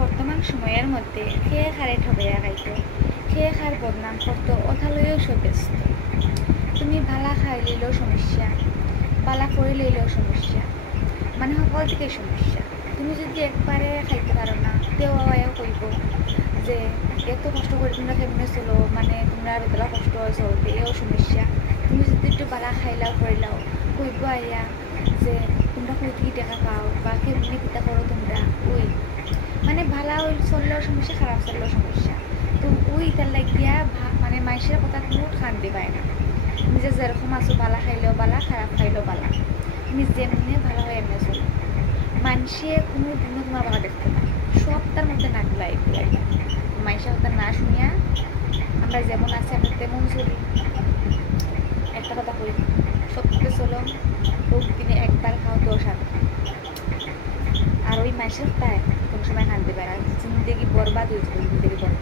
বর্তমান সময়ের মধ্যে খেয়ে খারে ঠকাইয়া খাইত, খেয়ে খার বদনাম করত, ওথা লইও সব ব্যস্ত। তুমি ভালা খাই লইলেও সমস্যা, বালা করে লইলেও সমস্যা, মানে সকল থেকে সমস্যা। তুমি যদি একবারে খাইতে পারো না, তেও কইব যে এত কষ্ট করে তোমরা কেমনে চলো, মানে তোমরা বেতলা কষ্ট হয় চলতে, এও সমস্যা। তুমি যদি একটু বালা খাইলাও করিলাও কইব আইয়া যে তোমরা কই কি টাকা পাও বা কেমনি কিতা করো তোমরা, ওই মানে ভালা চললেও সমস্যা, খারাপ চললেও সমস্যা। তো ওই তার লাগিয়া মানে মানুষের কথা কোনো শান্তি পায় না। নিজে যেরকম আছো, বালা খাইলেও বালা, খারাপ খাইলেও বালা, তুমি যেমনি ভালো হয় এমনি চলো। মানুষে কোনো দিনও তোমার বাবা দেখতে না, সব তার মধ্যে নাক লাই মানুষের কথা না শুনিয়া আমরা যেমন আছি আমরা তেমন চলি। একটা কথা কই, সত্যি চলো, হোক দিনে একবার খাও তো শান্তি। আর ওই মানুষের তাই কোনো সময় শান্তি পায় না, জিন্দগি বরবাদ হয়েছে, জিন্দগি বরবাদ।